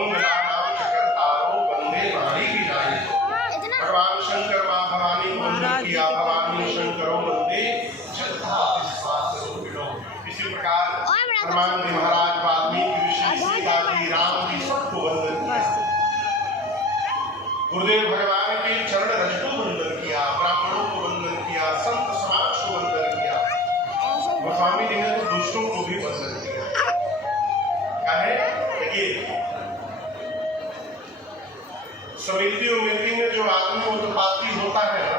मंगलानाम चक्रतारो वंदे वाणी विनाय। भगवान शंकर मां भवानी को वंदन किया, भवानी शंकरो वंदे श्रद्धा विश्वास रूपिणो। इसी प्रकार हनुमान जी महाराज, वाल्मीकि ऋषि, सीता जी, राम जी सबको वंदन किया। गुरुदेव भगवान के चरण रज को वंदन किया, ब्राह्मणों को वंदन किया, संत समाज को वंदन किया। गोस्वामी जी ने तो दुष्टों को भी वंदन किया। कहे देखिए, समिति और मिलती में जो आदमी उत्पाती होता है ना,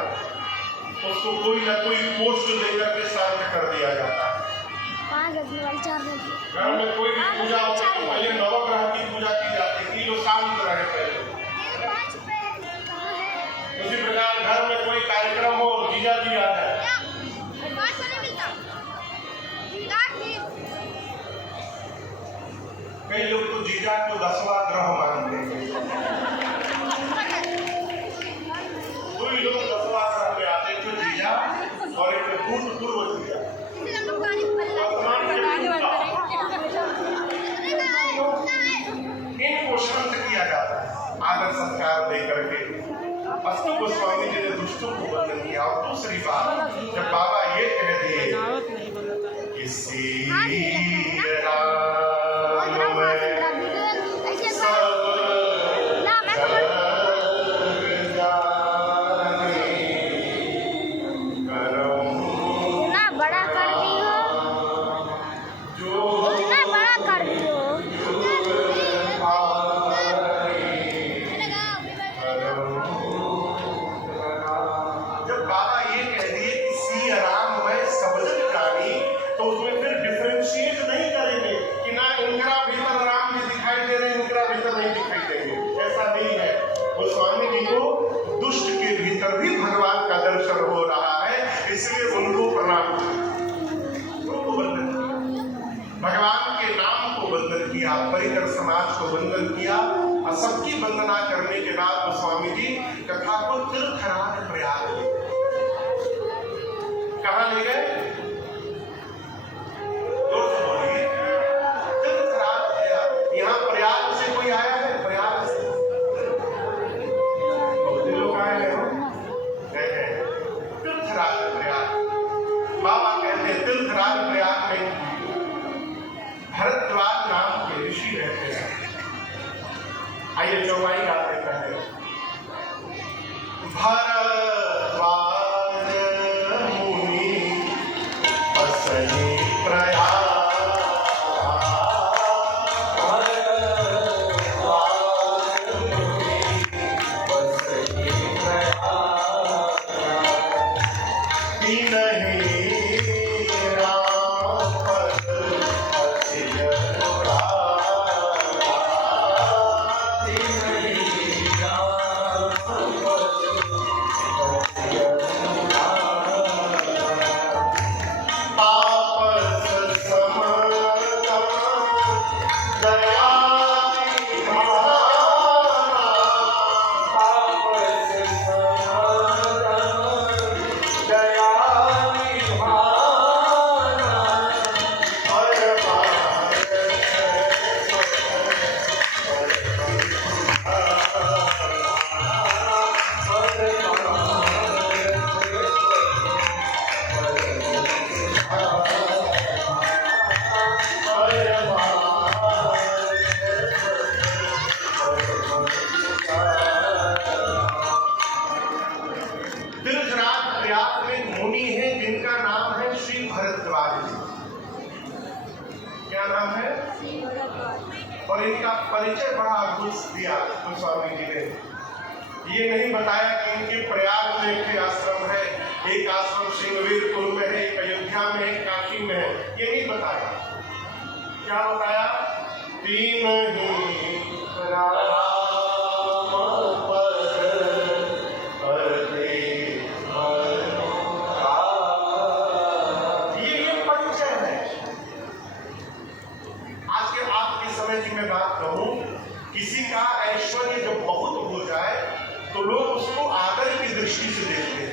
उसको कोई ना कोई पोस्ट देकर के शांत कर दिया जाता है। घर में कोई भी पूजा होती है तो पहले नवग्रह की पूजा की जाती है कि लोग शांत रहे पहले। उसी प्रकार घर में कोई कार्यक्रम हो, जीजा जी आ जाए, कई लोग तो जीजा को 10वां ग्रह मानते हैं। कोई लोग 10वां ग्रह में आते थे जीजा, और एक भूतपूर्व जीजा, इनको शांत किया जाता है आदर सत्कार देकर के। अस्तु गोस्वामी जी ने दुष्टों को वंदन किया। और दूसरी बात, जब बाबा ये कह दिए कि श्री राम में परिकर समाज को वंदन किया। और सबकी वंदना करने के बाद गोस्वामी जी कथा को तीर्थराज प्रयाग ले गए। कहाँ ले गए? तीर्थराज प्रयाग। यहाँ प्रयाग से कोई आया है? प्रयाग से बहुत लोग आए हैं। तीर्थराज प्रयाग, बाबा कहते हैं तीर्थराज प्रयाग में भरद्वाज नाम के ऋषि रहते हैं। आइए चौपाई गाते पहले। भरद्वाज मुनि बसहि प्रयाग, और इनका परिचय बड़ा अद्भुत दिया गोस्वामी जी ने। ये नहीं बताया कि इनके प्रयाग में एक आश्रम है, एक आश्रम सिंहवीरपुर में है, एक अयोध्या में है, काशी में है, ये नहीं बताया। क्या बताया? तीन ही किसी का ऐश्वर्य जब बहुत हो जाए तो लोग उसको आदर की दृष्टि से देखते हैं।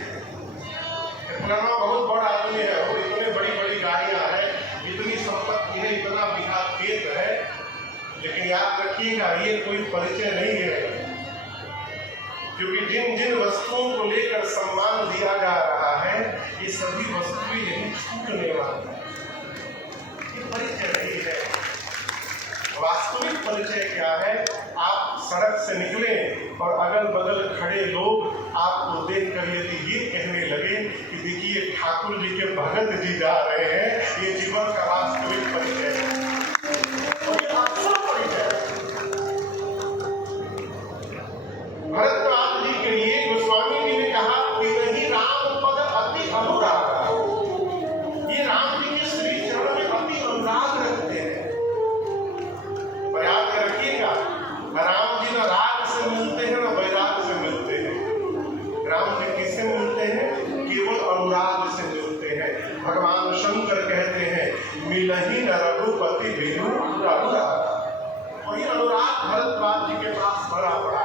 फलाना बहुत बड़ा आदमी है, वो इतने बड़ी बड़ी गाड़ियां हैं, इतनी संपत्ति है, इतना बीघा खेत है, लेकिन याद रखिएगा ये कोई परिचय नहीं है, क्योंकि जिन जिन वस्तुओं को लेकर सम्मान दिया जा रहा है ये सभी वस्तुएं यही छूटने वाली है। ये परिचय नहीं है। वास्तविक परिचय क्या है? आप सड़क से निकले और अगल बगल खड़े लोग आपको देखकर यदि ये कहने लगे कि देखिए ठाकुर जी के भगत जी जा रहे हैं, ये जीवन का वास्तविक परिचय है और ये असल परिचय है। भरद्वाज जी के लिए गोस्वामी जी ने कहा कि नहीं राम पद अति अनुराग, ये राम जी के श्री चरण में अति अनुराग रखते हैं। याद रखिएगा, राम जी ना राग से मिलते हैं ना वैराग से मिलते हैं। राम जी किससे मिलते हैं? केवल अनुराग से मिलते हैं। भगवान शंकर कहते हैं मिलहि न रघुपति बिनु अनुराग। वही अनुराग भरद्वाज जी के पास भरा पड़ा।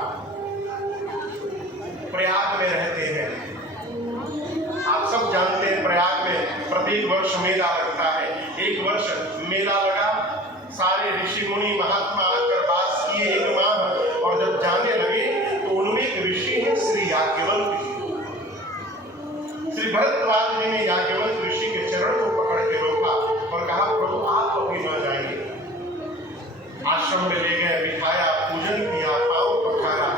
प्रयाग में रहते हैं, आप सब जानते हैं प्रयाग में प्रत्येक वर्ष मेला लगता है। एक वर्ष मेला लगा, सारे ऋषि मुनि महात्मा आकर वास किए एक माह, और जब जाने लगे तो उनमें एक ऋषि है श्री याज्ञवल्क्य जी। श्री भरद्वाज जी ने याज्ञवल्क्य ऋषि के चरण को पकड़ के रोका और कहा प्रभु आप अभी न जाइए। आश्रम में ले गए, बिठाया, पूजन किया, पांव पखारा।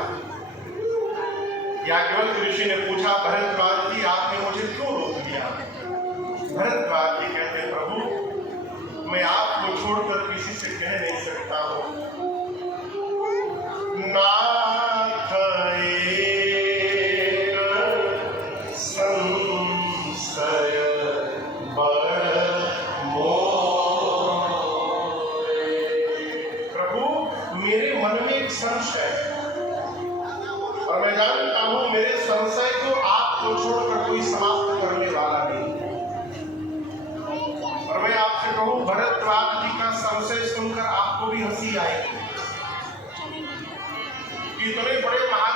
याज्ञवल्क्य ऋषि ने पूछा भरद्वाज जी आपने मुझे क्यों रोक दिया? भरद्वाज जी कहते हैं प्रभु मैं आपको छोड़कर किसी से कह नहीं सकता हूं। नाथ एक संशय बड़ मोरे। प्रभु मेरे मन में एक संशय है और मैं जानता हूं मेरे संशय को आपको छोड़कर कोई समाप्त करने वाला नहीं। और मैं आपसे कहूं भरद्वाज जी का संशय सुनकर आपको भी हंसी आएगी। इतने बड़े महा